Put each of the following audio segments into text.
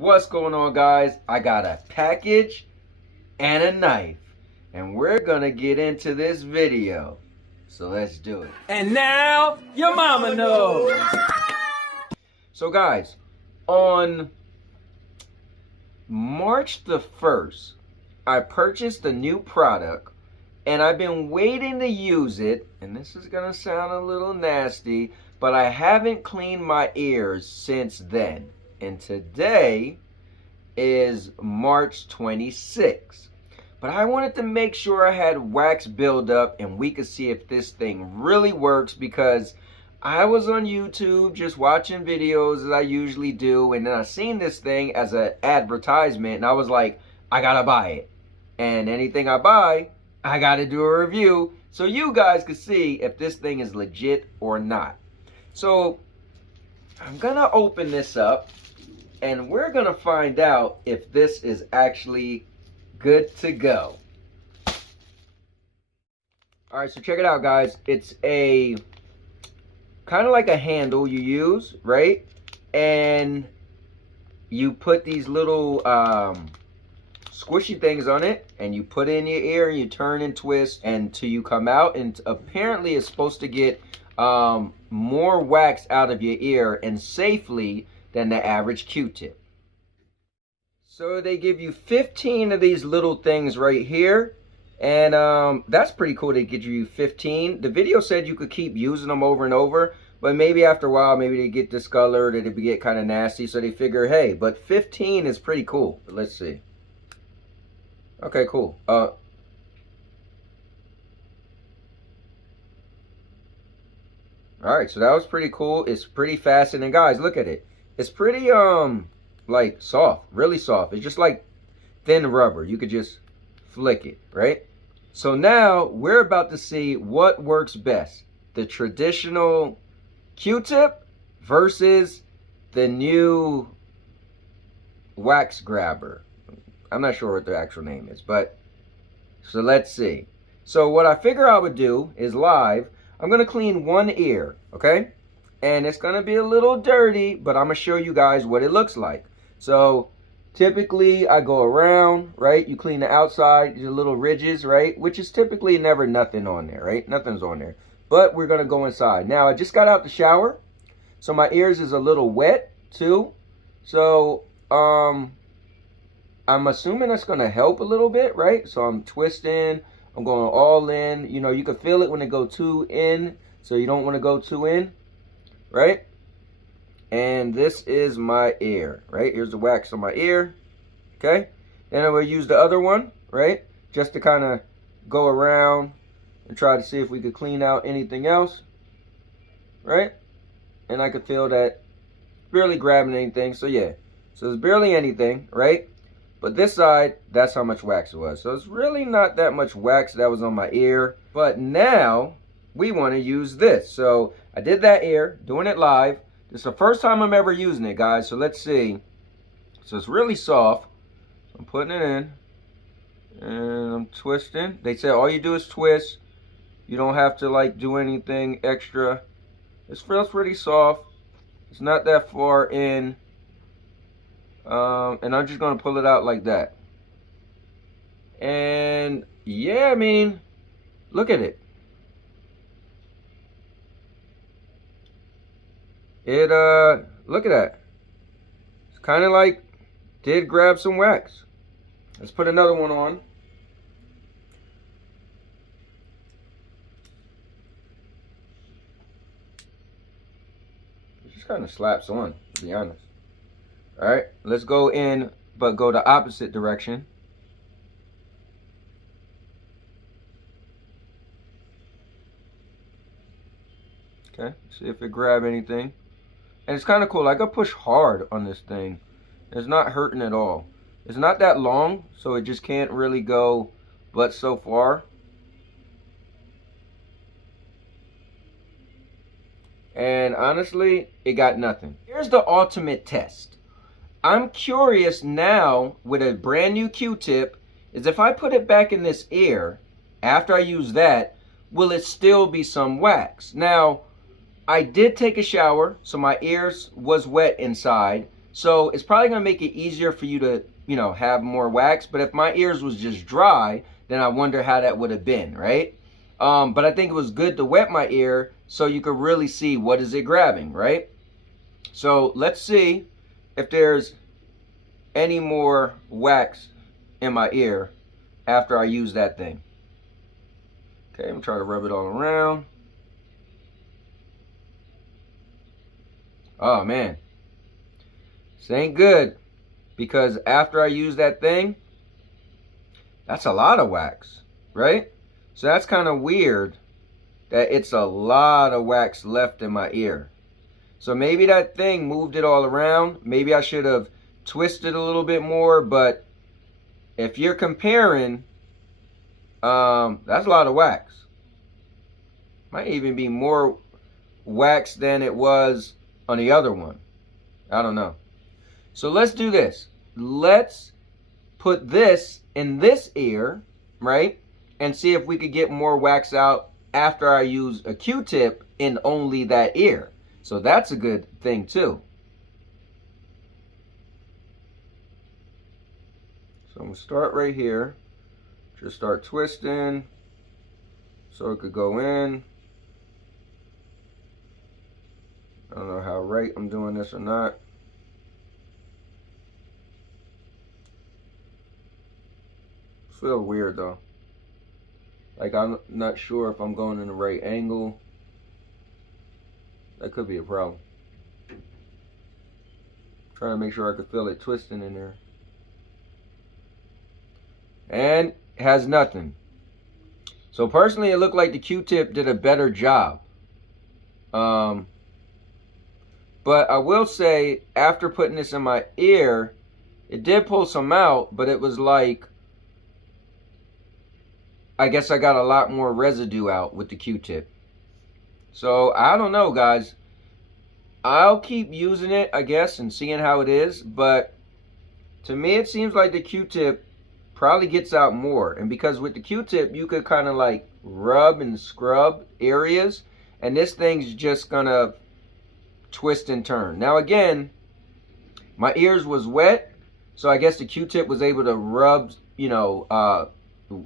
What's going on, guys? I got a package and a knife, and we're gonna get into this video. So let's do it. And now your mama knows. So guys, on March the 1st, I purchased a new product, and I've been waiting to use it, and this is gonna sound a little nasty, but I haven't cleaned my ears since then. And today is March 26th. But I wanted to make sure I had wax buildup and we could see if this thing really works, because I was on YouTube just watching videos as I usually do, and then I seen this thing as an advertisement and I was like, I gotta buy it. And anything I buy, I gotta do a review so you guys can see if this thing is legit or not. So I'm gonna open this up and we're gonna find out if this is actually good to go. Alright, so check it out, guys. It's a kind of like a handle you use, right? And you put these little squishy things on it, and you put it in your ear and you turn and twist until you come out, and apparently it's supposed to get more wax out of your ear and safely than the average Q-tip. So they give you 15 of these little things right here, and that's pretty cool. They give you 15. The video said you could keep using them over and over, but maybe after a while, maybe they get discolored or they get kind of nasty, so they figure, hey, but 15 is pretty cool. Let's see. Okay, cool. Alright, so that was pretty cool. It's pretty fast, and then guys, look at it. It's pretty, like soft, really soft. It's just like thin rubber. You could just flick it, right? So now we're about to see what works best. The traditional Q-tip versus the new wax grabber. I'm not sure what the actual name is, but so let's see. So what I figure I would do is live, I'm going to clean one ear, okay? And it's going to be a little dirty, but I'm going to show you guys what it looks like. So typically I go around, right? You clean the outside, your little ridges, right? Which is typically never nothing on there, right? Nothing's on there. But we're going to go inside. Now, I just got out the shower, so my ears is a little wet too. So I'm assuming that's going to help a little bit, right? So I'm twisting, I'm going all in. You know, you can feel it when it go too in, so you don't want to go too in, right? And this is my ear, right? Here's the wax on my ear, okay? Then I'm going to use the other one, right? Just to kind of go around and try to see if we could clean out anything else, right? And I could feel that barely grabbing anything, so yeah. So there's barely anything, right? But this side, that's how much wax it was. So it's really not that much wax that was on my ear. But now we want to use this. So I did that ear, doing it live. This is the first time I'm ever using it, guys. So let's see. So it's really soft. So I'm putting it in. And I'm twisting. They say all you do is twist. You don't have to like do anything extra. This feels pretty soft. It's not that far in. And I'm just going to pull it out like that. And yeah, I mean, look at it. Look at that. It's kind of like, did grab some wax. Let's put another one on. It just kind of slaps on, to be honest. All right, let's go in, but go the opposite direction. Okay, see if it grab anything. And it's kind of cool. I could push hard on this thing. It's not hurting at all. It's not that long, so it just can't really go but so far. And honestly, it got nothing. Here's the ultimate test. I'm curious now with a brand new Q-tip is if I put it back in this ear after I use that, will it still be some wax? Now, I did take a shower, so my ears was wet inside. So it's probably going to make it easier for you to, you know, have more wax. But if my ears was just dry, then I wonder how that would have been, right? But I think it was good to wet my ear so you could really see what is it grabbing, right? So let's see if there's any more wax in my ear after I use that thing. Okay, I'm trying to rub it all around. Oh man, this ain't good, because after I use that thing, that's a lot of wax, right? So that's kind of weird that it's a lot of wax left in my ear. So maybe that thing moved it all around. Maybe I should have twisted a little bit more, but if you're comparing, that's a lot of wax. Might even be more wax than it was on the other one. I don't know. So let's do this. Let's put this in this ear, right? And see if we could get more wax out after I use a Q-tip in only that ear. So that's a good thing too. So I'm gonna start right here. Just start twisting so it could go in. I don't know how right I'm doing this or not. Feels weird though. Like I'm not sure if I'm going in the right angle. That could be a problem. Trying to make sure I could feel it twisting in there. And it has nothing. So personally, it looked like the Q-tip did a better job. But I will say, after putting this in my ear, it did pull some out, but it was like, I guess I got a lot more residue out with the Q-tip. So I don't know, guys. I'll keep using it, I guess, and seeing how it is. But to me, it seems like the Q-tip probably gets out more. And because with the Q-tip, you could kind of like rub and scrub areas. And this thing's just going to twist and turn. Now, again, my ears was wet. So I guess the Q-tip was able to rub, you know,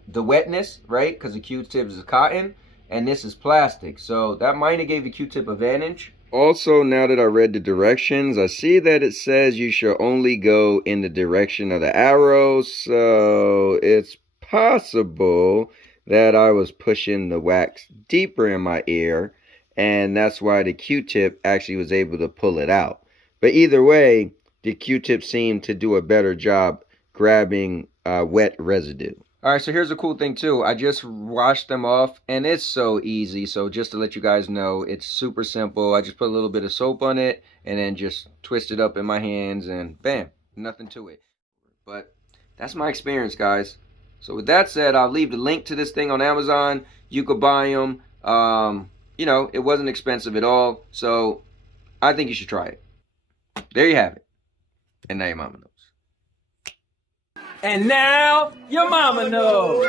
the wetness, right? Because the Q-tip is cotton and this is plastic. So that might have gave the Q-tip advantage. Also, now that I read the directions, I see that it says you should only go in the direction of the arrow. So it's possible that I was pushing the wax deeper in my ear, and that's why the Q-tip actually was able to pull it out. But either way, the Q-tip seemed to do a better job grabbing wet residue. All right, so here's a cool thing too. I just washed them off, and it's so easy. So just to let you guys know, it's super simple. I just put a little bit of soap on it and then just twist it up in my hands and bam, nothing to it. But that's my experience, guys. So with that said, I'll leave the link to this thing on Amazon. You could buy them. You know, it wasn't expensive at all. So I think you should try it. There you have it. And now your mama knows. And now your mama knows.